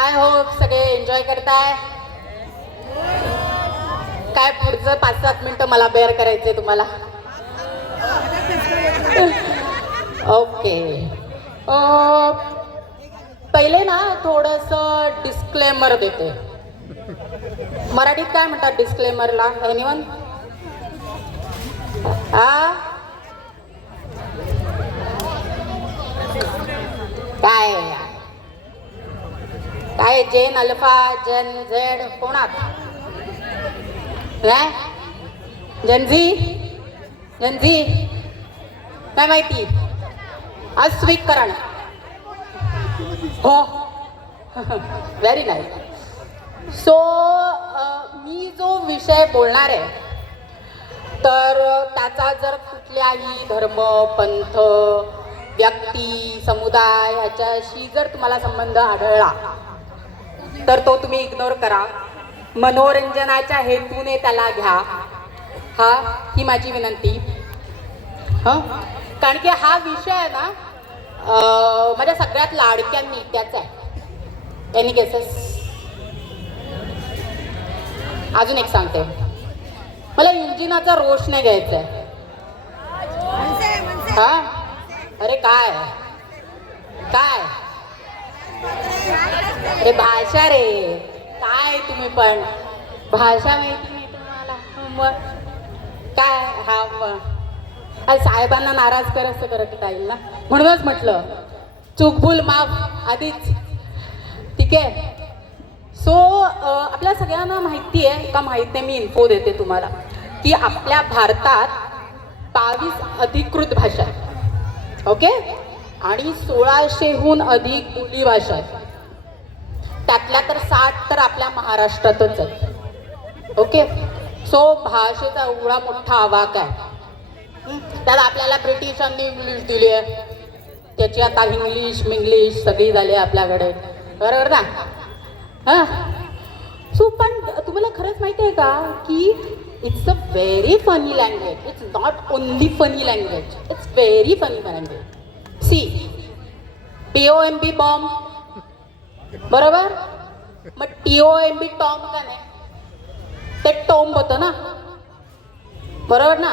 I hope सगळे enjoy करताय. काय पुढचं 5-7 मिनिटं मला बेअर करायचंय तुम्हाला. ओके. पहिले ना थोडंसं डिस्क्लेमर देते. मराठीत काय म्हणतात डिस्क्लेमरला? एनीवन? काय काय जेन अल्फा जेन झेड कोणात? जनझी जनझी काय माहिती? अस्वीकरण. हो. Very nice. सो मी जो विषय बोलणार आहे तर त्याचा जर कुठल्याही धर्म पंथ व्यक्ती समुदाय ह्याच्याशी जर तुम्हाला संबंध आढळला तर तो तुम्ही इग्नोर करा. मनोरंजनाच्या हेतूने त्याला घ्या. ही माझी विनंती. कारण की हा विषय आहे ना माझ्या सगळ्यात लाडक्यांनी त्याचा आहे. Any cases? अजून एक सांगते. मला इंजिनाचा रोष नाही घ्यायचा आहे. अरे काय काय अरे भाषा रे. काय तुम्ही पण भाषा माहिती नाही तुम्हाला? मग काय साहेबांना नाराज करायचं करत येईल ना, म्हणूनच म्हटलं चूकभूल माफ आधीच. ठीक आहे. सो आपल्या सगळ्यांना माहिती आहे का? माहिती आहे. मी इन्फो देते तुम्हाला की आपल्या भारतात 22 अधिकृत भाषा आहेत. ओके. आणि 1600हून अधिक बोली भाषा आहेत. त्यातल्या तर 60 तर आपल्या महाराष्ट्रातच आहेत. ओके. सो भाषेचा एवढा मोठा आवाक आहे. त्यात आपल्याला ब्रिटिशांनी इंग्लिश दिली आहे. त्याची आता इंग्लिश सगळी झाली आपल्याकडे. बरोबर ना? सो पण तुम्हाला खरंच माहिती आहे का की it's a very funny language. It's not only funny language, it's very funny language. See POMB bomb बरोबर. मग TOMB टॉम का नाही? ते टॉम्ब होतं ना. बरोबर ना?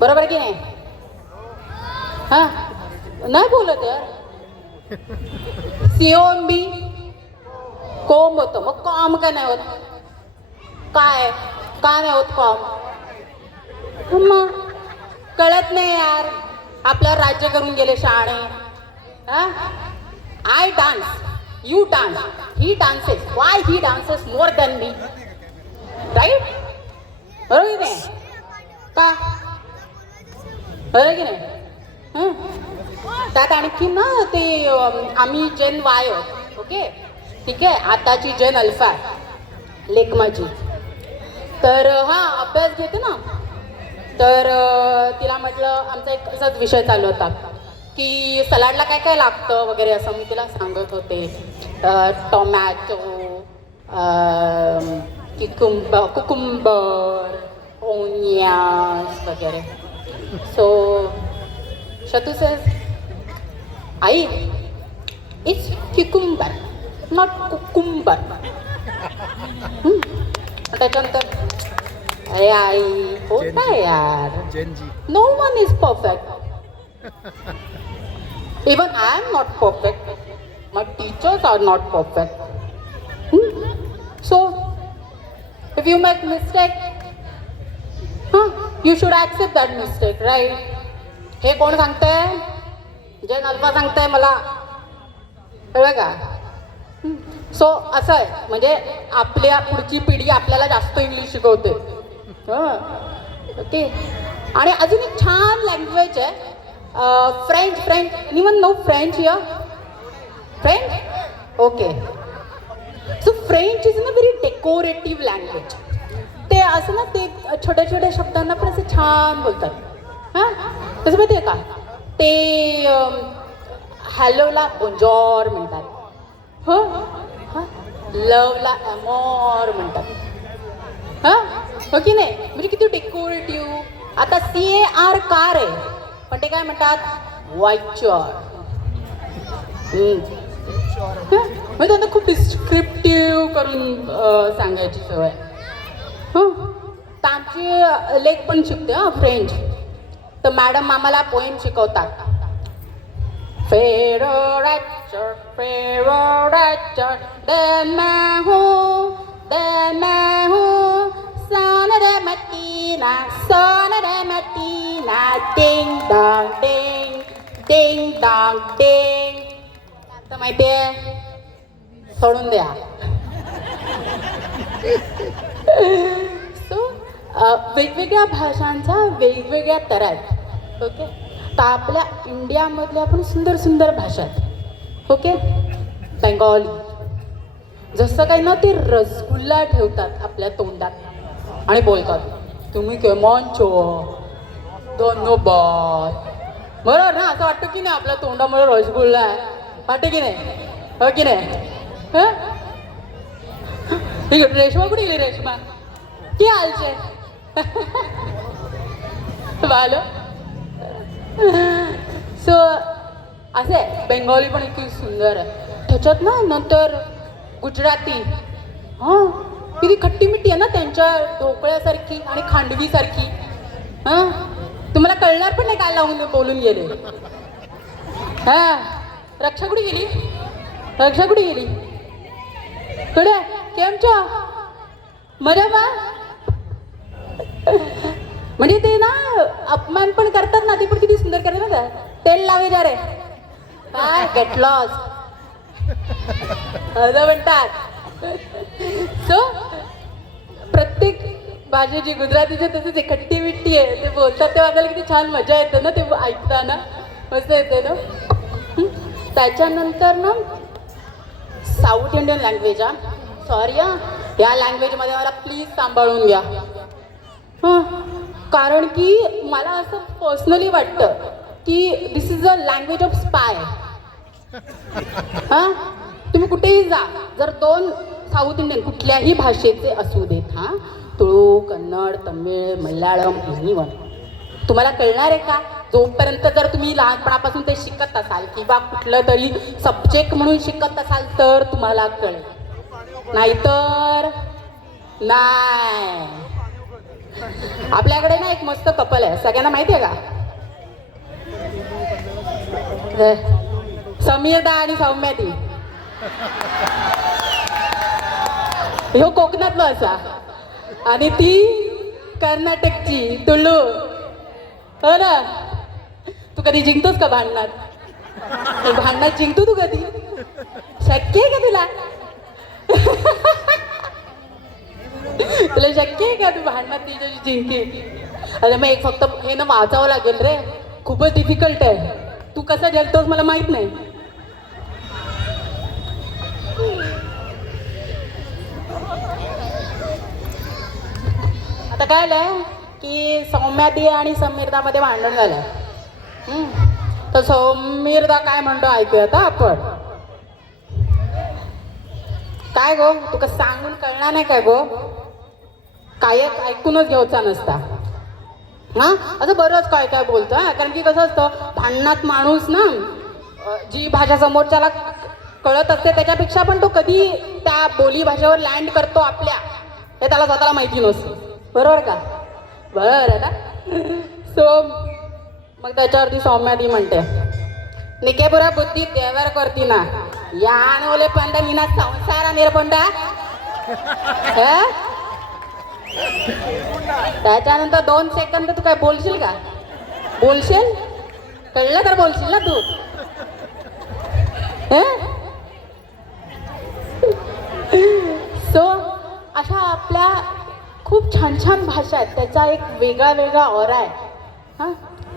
बरोबर की नाही? नाही बोलत यार. COMB कोंब होतं. मग कॉम का नाही होत? काय का नाही होत कॉम? मग कळत नाही यार. आपलं राज्य करून गेले शहाणे. I dance, you dance, he dances. Why he dances more than me? Right? बरोबर की नाही? का बरोबर की नाही? त्यात आणखी ना ते आम्ही जेन वाय आहोत. ओके. ठीक आहे. आताची जेन अल्फा आहे लेखमाची. तर अभ्यास घेते ना. तर तिला म्हटलं आमचा एक असाच विषय चालू होता की सलाडला काय काय लागतं वगैरे असं मी तिला सांगत होते. टोमॅटो, कुकुंबर, ओनियन्स वगैरे. सो शतू सेज आई इट्स क्युकुंबर नॉट कुकुंबर. त्याच्यानंतर अरे आई होत आहे यार. No one is perfect. Even I am not perfect. My teachers are not perfect. So, if you make mistake, you should accept that mistake, right? हे कोण सांगतंय? जेन अल्फा सांगतंय मला. कळलं का? सो असं आहे. म्हणजे आपल्या पुढची पिढी आपल्याला जास्त इंग्लिश शिकवते. ओके. आणि अजून एक छान लँग्वेज आहे French. Anyone know French here? French? Okay. So French is a very decorative language. ते असं ना ते छोट्या छोट्या शब्दांना पण असं छान बोलतात. कसं माहिती आहे का? ते हॅलोला बोंजॉर म्हणतात. लवला अमोर म्हणतात. हो की नाही? म्हणजे किती डेकोरेटिव्ह. आता CAR कार आहे पण ते काय म्हणतात? वाईचॉर. म्हणजे त्यांना खूप डिस्क्रिप्टिव्ह करून सांगायची सवय. हं तर आमची लेख पण शिकते फ्रेंच. तर मॅडम आम्हाला पोएम शिकवतात. फेरोराचर फेरोराचर then मैं हूँ son de Martina, son de Martina, ding dong ding, ding dong ding. आता माहितीये सोडून द्या. सो वेगवेगळ्या भाषांचा वेगवेगळ्या तऱ्हा आहेत. ओके तर आपल्या इंडियामधल्या पण सुंदर सुंदर भाषा आहेत. ओके बेंगॉली जसं काही ना ते रसगुल्ला ठेवतात आपल्या तोंडात आणि बोलतात तुम्ही केमांचो धन्यवाद. बरोबर ना असं वाटतं की नाही आपल्या तोंडामुळे रसगुल्ला आहे वाटतं की नाही हो की नाही. हं ठीक आहे रेशमा कुठे गेली रेशमा की हालचे वालो. सो असे बेंगॉली पण इतकी सुंदर आहे. त्याच्यात ना नंतर गुजराती हां किती खट्टी मिट्टी आहे ना त्यांच्या ढोकळ्यासारखी आणि खांडवीसारखी. हां तुम्हाला कळणार पण नाही काय लावून बोलून गेले. हां रक्षा कुठे गेली रक्षा कुठे गेली कडे केम छो मजा बा. म्हणजे ते ना अपमान पण करतात ना ते पण किती सुंदर करतात ना. तेल लावे जा रे काय गेट लॉस्ट असं म्हणतात. सो प्रत्येक भाषेची गुजरातीची तसंच खट्टी मिट्टी आहे. ते बोलतात तेव्हा आपल्याला किती छान मजा येते ना ते ऐकताना मस्त येते ना. त्याच्यानंतर ना साऊथ इंडियन लँग्वेज सॉरी या लँग्वेजमध्ये मला प्लीज सांभाळून घ्या. हां कारण की मला असं पर्सनली वाटतं की this is a language of spy. हां तुम्ही कुठेही जा जर दोन साऊथ इंडियन कुठल्याही भाषेचे असू देत हां तुळू कन्नड तमिळ मल्याळम एनीवन तुम्हाला कळणार आहे का जोपर्यंत जर तुम्ही लहानपणापासून ते शिकत असाल किंवा कुठलं तरी सब्जेक्ट म्हणून शिकत असाल तर तुम्हाला कळेल नाहीतर नाही. आपल्याकडे ना एक मस्त कपल आहे सगळ्यांना माहिती आहे का समीरदा आणि सौम्यादी. ह्यो कोकणातलो असा आणि ती कर्नाटकची तुळू. हो ना तू कधी जिंकतोस का भांडणात भांडणात जिंकतो तू कधी शक्य आहे का तुला तुला शक्य आहे का तू भांडणात तिच्याशी जिंके. अरे मग एक फक्त हे ना वाचावं लागेल रे खूपच डिफिकल्ट आहे. तू कसा जगतोस मला माहित नाही. आता काय आलंय की सौम्यादी आणि समीरदामध्ये भांडण झालं. तर सौमीरदा काय म्हणतो ऐकूया आता आपण. काय गो तुका सांगून कळणार नाही काय गो काय ऐकूनच घ्यायचा नसता. हां असं बरंच काय काय बोलतो कारण की कसं असतं भांडणात माणूस ना जी भाषा समोरच्याला कळत असते त्याच्यापेक्षा पण तो कधी त्या बोली भाषेवर लँड करतो आपल्या हे त्याला स्वतःला माहिती नसतं. बरोबर का बरोबर आहे ना. सो मग त्याच्यावरती सौम्यादी म्हणते निकेपुरा बुद्धी देवर करती ना यान ओले पंड मीना संसार निरपंडा. त्याच्यानंतर 2 सेकंद तू काय बोलशील का बोलशील कळलं तर बोलशील ना तू. सो अशा आपल्या खूप छान छान भाषा आहेत त्याचा एक वेगळा वेगळा ऑरा आहे. हां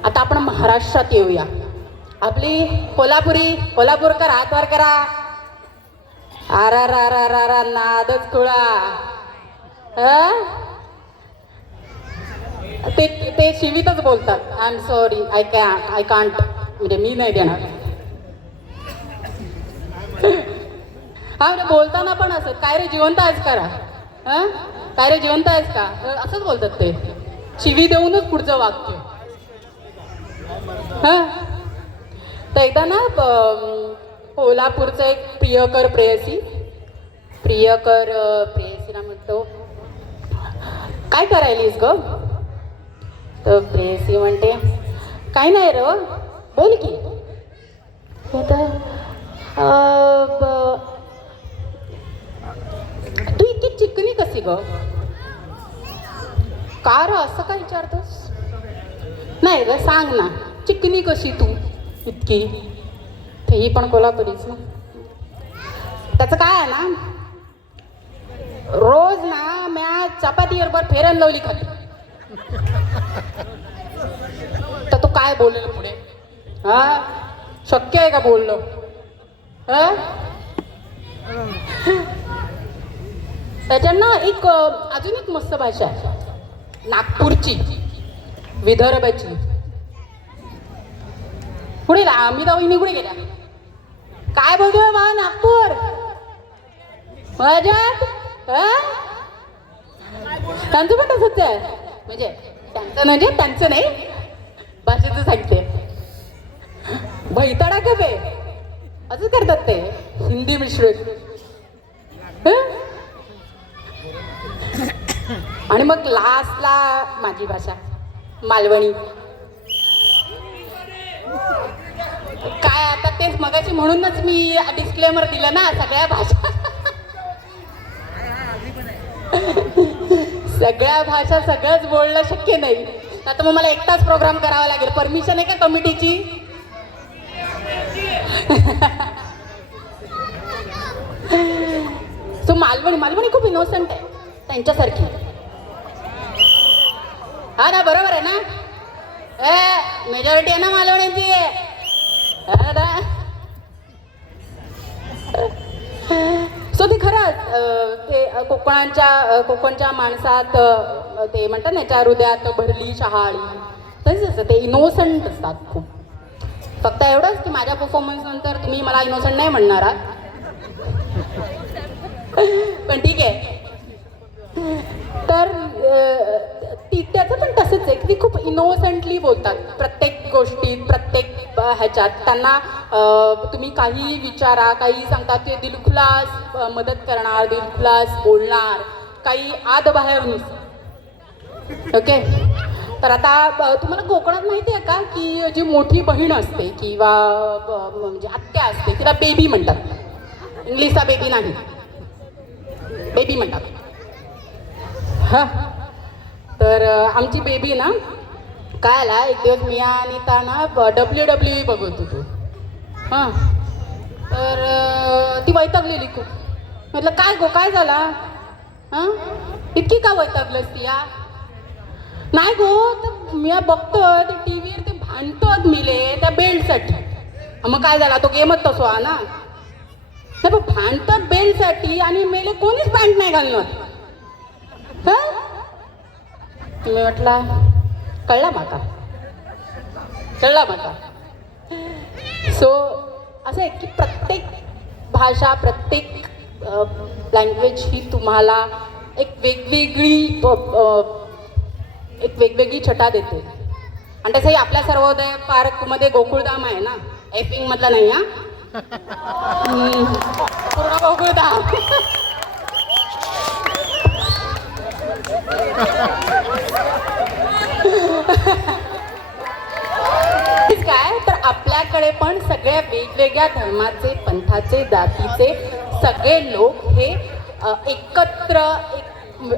आता आपण महाराष्ट्रात येऊया. आपली कोल्हापूरकर हात वर करा. आरा रा रा रा रा नादच खुळा. ते शिवीतच बोलतात. I am sorry I can't म्हणजे मी नाही देणार. हा म्हणजे बोलताना पण असं काय रे जिवंत आहेस करा काय रे जिवंत आहेस का असंच बोलतात ते शिवी देऊनच पुढचं वाक्य. हां तर एकदा ना कोल्हापूरचं एक प्रियकर प्रेयसी, प्रियकर प्रेयसीला म्हणतो, काय करायलीस ग? तर प्रेयसी म्हणते, काय नाही रे, बोल की. तर तू इतकी चिकनी कशी ग? का र असं काय विचारतोस? नाही ग सांग ना, चिकनी कशी तू इतकी? तेही पण कोल्हापुरीच ना. त्याचं काय आहे ना, रोज ना म्या चपाती बरोबर फेरन लवली खाते. तर तू काय बोललेल पुढे? हा, शक्य आहे का बोललं? त्याच्यात ना एक अजून एक मस्त भाषा आहे, नागपूरची, विदर्भाची. पुढे अमिता वहिनी कुठे गेल्या? काय बोलतोय बा नागपूर? मजात? त्यांचं पण तसंच आहे, म्हणजे त्यांचं नाही, भाषेचं सांगते. भैताडा का बे असं करतात ते, हिंदी मिश्रित. आणि मग लास्टला माझी भाषा मालवणी. काय आता तेच मगाशी, म्हणूनच मी डिस्क्लेमर दिलं ना, सगळ्या भाषा सगळ्या भाषा सगळंच बोलणं शक्य नाही. आता मग मला एकटाच प्रोग्राम करावा लागेल. परमिशन आहे का कमिटीची? सो मालवणी खूप इनोसंट आहे त्यांच्यासारखी. हा ना, बरोबर आहे ना? मेजॉरिटी आहे ना मालवणीची. सो ते खरंच ते कोकणच्या माणसात ते म्हणतात ना, त्या हृदयात भरली शहाळी, तसेच असतं ते. इनोसंट असतात खूप. फक्त एवढंच की माझ्या परफॉर्मन्स नंतर तुम्ही मला इनोसंट नाही म्हणणार आहात, पण ठीक आहे. तर त्याचं पण तसंच आहे की ती खूप इनोसंटली बोलतात प्रत्येक गोष्टीत, प्रत्येक ह्याच्यात. त्यांना तुम्ही काही विचारा, काही सांगतात, ते दिलखुलास मदत करणार, दिलखुलास बोलणार, काही आत बाहेर नसतं. ओके. तर आता तुम्हाला कोकणात माहिती आहे का की जी मोठी बहीण असते किंवा म्हणजे आत्या असते, तिला बेबी म्हणतात. इंग्लिशचा बेबी नाही, बेबी म्हणतात. हां, तर आमची बेबी ना, काय आला एक दिवस मी आणि ता ना WWE बघत होतो. हां, तर ती वैतागलेली खूप. म्हटलं काय गो, काय झाला? हां, इतकी का वैतागलंस ती? या नाही गो, तर मी बघतोय ते टी व्हीवर ते भांडतात मिले त्या बेल्टसाठी. मग काय झाला, तो गेमच तसो हा ना. नाही पण भांडतात बेल्टसाठी आणि मेले कोणीच पॅन्ट नाही घालणार. मी म्हटला कळला माका. सो असं आहे की प्रत्येक भाषा, प्रत्येक लँग्वेज ही तुम्हाला एक वेगवेगळी छटा देते. आणि तसंही आपल्या सर्वोदय पार्कमध्ये गोकुळधाम आहे ना, एपिंग मधला नाही. पूर्ण गोकुळधाम. काय तर आपल्याकडे पण सगळ्या वेगवेगळ्या धर्माचे, पंथाचे, जातीचे सगळे लोक हे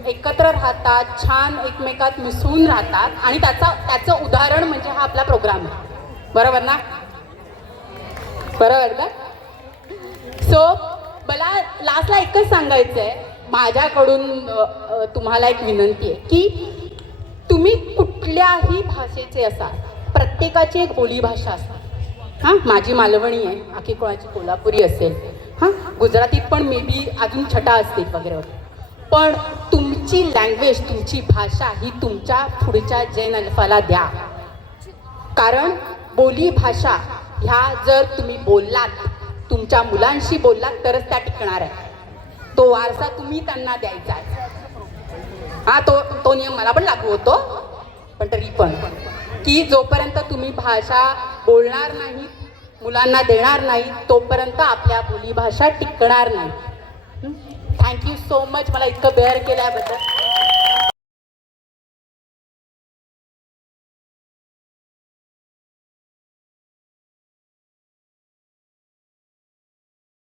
एकत्र राहतात, छान एकमेकात मिसळून राहतात. आणि त्याचं उदाहरण म्हणजे हा आपला प्रोग्राम आहे. बरोबर ना? बरोबर ना? सो मला लास्टला एकच सांगायचं आहे, माझ्याकडून तुम्हाला एक विनंती आहे की तुम्ही कुठल्याही भाषेचे असाल, प्रत्येकाची एक बोलीभाषा असते. हां, माझी मालवणी आहे, आखी कोणाची कोल्हापुरी असेल, हां, गुजरातीत पण मे बी अजून छटा असतील वगैरे वगैरे. पण तुमची लँग्वेज, तुमची भाषा ही तुमच्या पुढच्या जनरेशनला द्या. कारण बोलीभाषा ह्या जर तुम्ही बोललात, तुमच्या मुलांशी बोललात तरच त्या टिकणार आहे. तो वारसा तुम्ही त्यांना द्यायचा आहे. हा, तो नियम मला पण लागू होतो, पण तरी पण की जोपर्यंत तुम्ही भाषा बोलणार नाही मुलांना देणार नाही तोपर्यंत आपल्या बोलीभाषा टिकणार नाही. थँक्यू सो मच मला इतकं बेअर केल्याबद्दल.